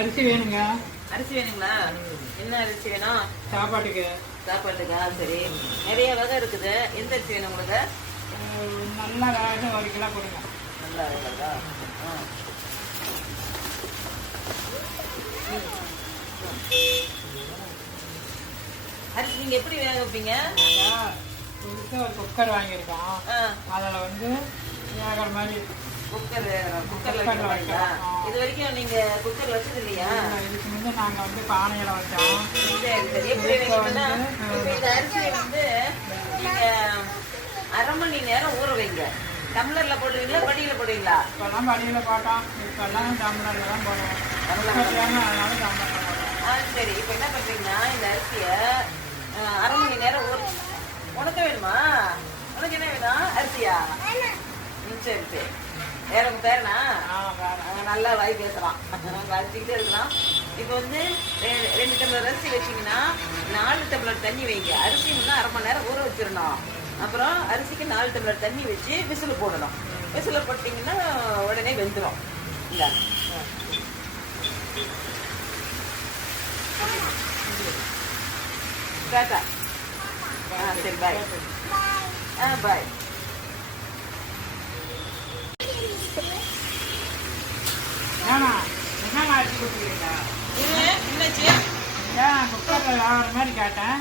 அரிசி வேணுங்க. அரிசி வேணுங்களா? என்ன அரிசி வேணும்? சாப்பாட்டுக்கு. சாப்பாட்டுக்கா? சரி, நிறைய வகை இருக்குது. எந்த அரிசி வேணும் உங்களுக்கு? நல்லா வேக 1 கிலோ கொடுங்க. நல்லா வேகா? அரிசி நீங்க எப்படி வேக வைப்பீங்க? ஒரு குக்கர் வாங்கியிருக்கோம். அதில் வந்து வேகிற மாதிரி குக்கர்ல வைக்கிறீங்களா? இது வரைக்கும் நீங்க குக்கர்ல வச்சது இல்லையா? இதுக்கு முன்னே நாங்கள் வந்து பானையில வச்சோம். சரி சரி. எப்படி வைக்கணும்னா, இந்த அரிசியை வந்து நீங்க 1/2 மணி நேரம் ஊற வைங்க. டம்ளர்ல போடுவீங்களா, படியில போடுவீங்களா? இப்பெல்லாம் படியில போட்டோம், இப்பெல்லாம் டம்ளர்ல தான் போடுவோம். அதனால டம்ளர்ல போடுவோம். சரி, இப்போ என்ன பண்றீங்கன்னா, இந்த அரிசியை 1/2 மணி நேரம் ஊற. உனக்கு வேணுமா? உனக்கு என்ன வேணும்? அரிசியா? சரி சரி. வேற உங்க பேருனா? நல்லா வாய் பேசலாம், அரிசிக்கிட்டே இருக்கலாம். இப்போ வந்து 2 டம்ளர் அரிசி வச்சிங்கன்னா 4 டம்ளர் தண்ணி வைங்க. அரிசி முன்னா 1/2 மணி நேரம் ஊற வச்சிடணும். அப்புறம் அரிசிக்கு 4 டம்ளர் தண்ணி வச்சு விசில் போடணும். விசில் போட்டிங்கன்னா உடனே வெந்துடும். இந்த டாட்டா. சரி, பாய். பாய். என்ன அரிசி கொடுத்துருக்கீங்க? என்னாச்சு? குக்கரில் வேகிற மாதிரி கேட்டேன்.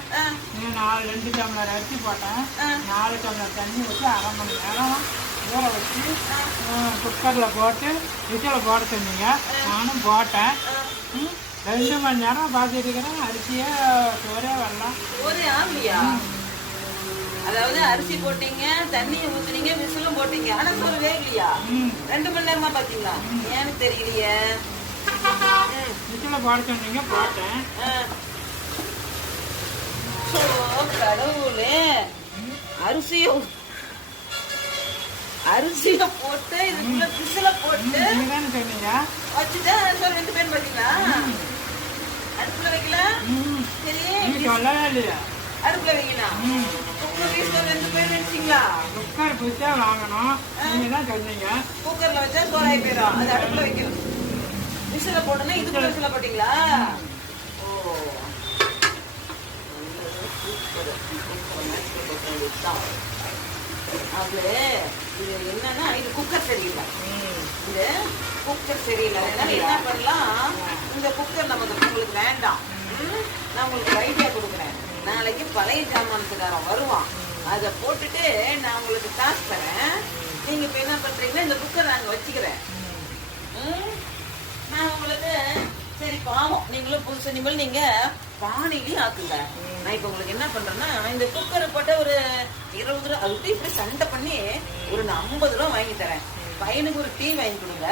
2 டம்ளர் அரிசி போட்டேன், 4 டம்ளர் தண்ணி வச்சு 1/2 மணி நேரம் ஊற வச்சு குக்கரில் போட்டு விசில் போட சொன்னீங்க. நானும் போட்டேன். 2 மணி நேரம் பார்த்துட்டு இருக்கிறேன். அரிசியே சோறே வரலாம். சோறே ஆகலையா? அதாவது அரிசி போட்டீங்க, தண்ணியை ஊத்துனீங்க, விசிலும் போட்டீங்க, ஆனா சோறு வேகலையா? 2 மணி நேரமா பாத்தீங்களா? ஏன்னு தெரியலையே. விசில போட சொன்னீங்க, போட்டேன். கடவுளே, அரிசிய போட்டு இதுக்குள்ள விசில போட்டு சொன்னீங்க வச்சுட்டா சோறு 2 பேர் பாத்தீங்களா? அடுப்புல வைக்கல? சரி, சொல்லவே இல்லையா? அடுப்புல வைக்கலாம். குக்கர் 2 பேர் நினைச்சீங்களா? குக்கர் புதுசா வாங்கணும், நீங்க தான் சொன்னீங்க. குக்கர்ல வச்சா சோறாய் போயிடும். அது அடுப்புல வைக்கணும். விசில போடணும். இதுக்குள்ள விசில போட்டீங்களா? ஓ, அது இது என்னன்னா, இது குக்கர் சரியில்லை. இது குக்கர் சரியில்லை. அதனால என்ன பண்ணலாம், இந்த குக்கர் நமக்கு உங்களுக்கு வேண்டாம். நான் உங்களுக்கு ஐடியா கொடுக்குறேன். நாளைக்கு பழைய ஜாமானத்துக்காரன் வருவான், அதை போட்டுட்டு நான் உங்களுக்கு காசு தரேன். நீங்க இப்ப என்ன பண்றீங்கன்னா, இந்த குக்கர் நாங்க வச்சுக்கிறேன். நான் உங்களுக்கு சரி பாவம், நீங்களும் புதுசு, இனிமேல் நீங்க பானையிலையும் ஆக்குங்க. நான் இப்ப உங்களுக்கு என்ன பண்றேன்னா, இந்த குக்கரை போட்ட ஒரு 20 ரூபா அது இப்படி சண்டை பண்ணி ஒரு 50 ரூபா வாங்கி தரேன். பையனுக்கு ஒரு டீ வாங்கி கொடுங்க,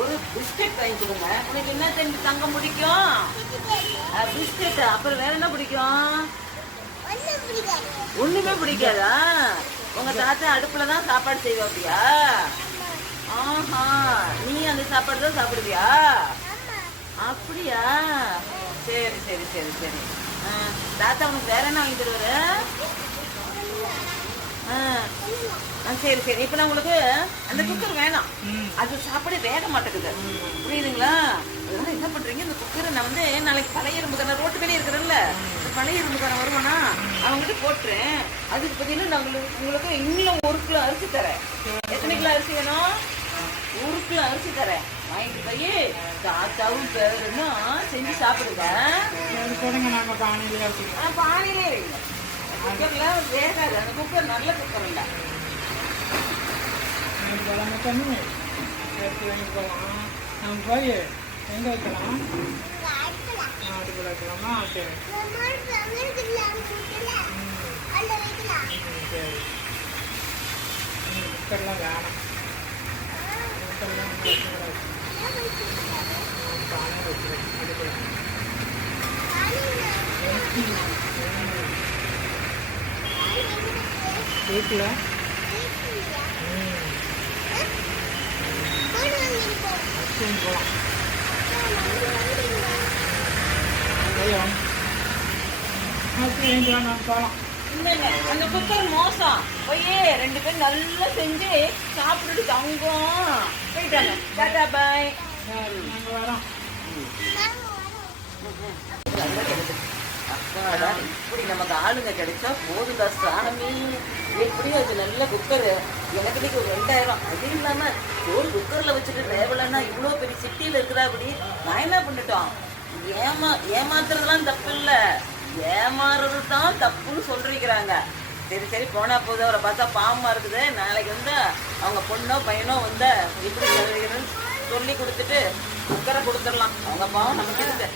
ஒரு பிஸ்கட் வாங்கி கொடுங்க. உனக்கு என்ன தெரிஞ்சு தங்கம் பிடிக்கும்? பிஸ்கட். அப்புறம் வேற என்ன பிடிக்கும்? ஒண்ணுமே பிடிக்காதா? உங்க தாத்தா அடுப்புலதான் சாப்பாடு செய்வாப்பியா? ஆஹா, நீ அந்த சாப்பாடு தான் சாப்பிடுவியா? அப்படியா? சரி சரி சரி சரி. தாத்தா உனக்கு வேற என்ன வாங்கி தருவாரு? சரி சரி. இப்ப நான் உங்களுக்கு அந்த குக்கர் வேணாம், அது சாப்பாடு வேக மாட்டேங்குது, புரியுதுங்களா? அதனால என்ன பண்றீங்க, இந்த குக்கரை நான் வந்து நாளைக்கு பழைய எறும்புக்காரன் ரோட்டு மேலே இருக்கிறேன்ல, பழைய எறும்புக்காரன் வருவானா, அவங்ககிட்ட போட்டுறேன். அதுக்கு பார்த்தீங்கன்னா நான் உங்களுக்கு இன்னும் 1 கிலோ அரிசி தரேன். எத்தனை கிலோ அரிசி வேணும்? 1 கிலோ அரிசி தரேன். வாங்கிட்டு போய் தாத்தாவும் பேருன்னா செஞ்சு சாப்பிடுங்க. பானையிலே வைங்க. குக்கர்ல வேகாது. அந்த குக்கர் நல்ல குக்கர் இல்லை. நம்ம போய் எங்க வைக்கலாம்? அடுப்புல வைக்கலாமா? சரி சரி. குக்கர்லாம் வேணாம். பானை வச்சுருக்கேன் அடுப்புல. வீட்டில் போகலாம். போகலாம். அந்த குக்கர் மோசம். போய் 2 பேரும் நல்லா செஞ்சு சாப்பிட்டுட்டு தங்கம் போயிட்டாங்க. டாடா பாய். நாங்கள் வரோம். அப்பாடா, இப்படி நமக்கு ஆளுங்க கிடைச்சா போதுடா சாமி. எப்படியும் அது நல்ல குக்கர். எனக்கு இன்னைக்கு ஒரு 2000. அது இல்லாம ஒரு குக்கர்ல வச்சுட்டு தேவலன்னா இவ்வளோ பெரிய சிட்டியில இருக்கிறா. அப்படி நான் என்ன பண்ணிட்டோம், ஏமாத்துறதுலாம் தப்பு இல்லை, ஏமாறுறது தான் தப்புன்னு சொல்லிருக்கிறாங்க. சரி சரி போனா போதும். அவரை பார்த்தா பாவமா இருக்குது. நாளைக்கு வந்து அவங்க பொண்ணோ பையனோ வந்து இப்படி சொல்லிக்கிறேன்னு சொல்லி கொடுத்துட்டு குக்கரை கொடுத்துடலாம். அவங்க பாவம் நமக்கு இருக்கு.